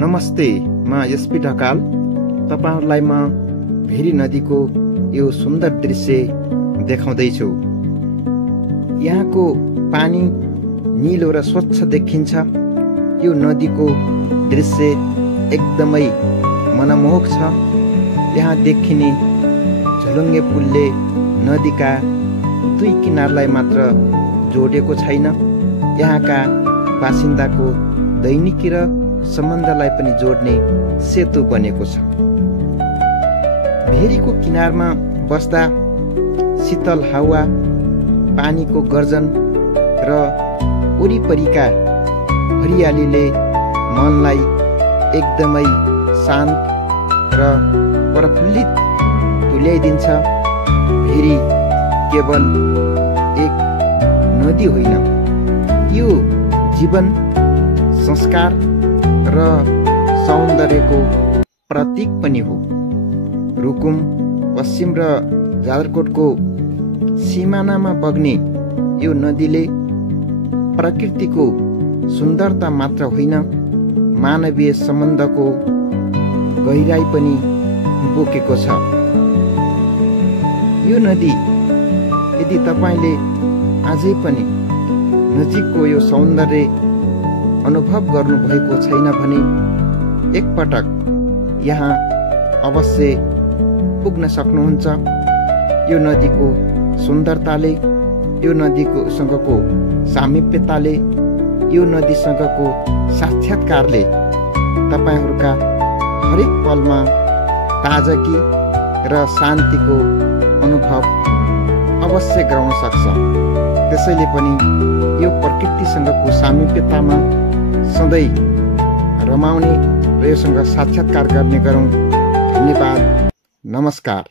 नमस्ते, म एसपी ढकाल। तपाईहरुलाई म भेरी नदीको यो सुन्दर दृश्य देखाउँदैछु। यहाँको पानी नीलो र स्वच्छ देखिन्छ। यो नदीको दृश्य एकदमै मनमोहक छ। यहाँ देखिने झुलुङ्गे पुलले नदीका दुई किनारलाई मात्र जोडेको छैन, यहाँका बासिन्दाको दैनिकी र सम्बन्धलाई पनि जोड्ने सेतु बनेको छ। भेरीको किनारमा बस्दा शीतल हावा, पानीको गर्जन र वरिपरिका हरियालीले मनलाई एकदमै शान्त र प्रफुल्लित तुल्याइदिन्छ। भेरी केवल एक नदी होइन, यो जीवन, संस्कार र सौन्दर्यको प्रतीक पनि हो। रुकुम पश्चिम र जाजरकोटको सिमानामा बग्ने यो नदीले प्रकृतिको सुन्दरता मात्र होइन, मानवीय सम्बन्धको गहिराई पनि बोकेको छ। यो नदी यदि तपाईले अझै पनि नजिकको यो सौन्दर्य अनुभव गर्नु भएको छैन भने एकपटक यहाँ अवश्य पुग्न सक्नुहुन्छ। यो नदीको सुन्दरताले, यो नदीको सँगको सामिप्यताले, यो नदीसँगको साक्षात्कारले तपाईहरुका हरेक पलमा ताजगी र शान्तिको अनुभव अवश्य गराउन सक्छ। त्यसैले पनि यो प्रकृतिसँगको सामिप्यतामा सधैँ रमाउने र योसँग साक्षात्कार गर्ने गरौँ। धन्यवाद, नमस्कार।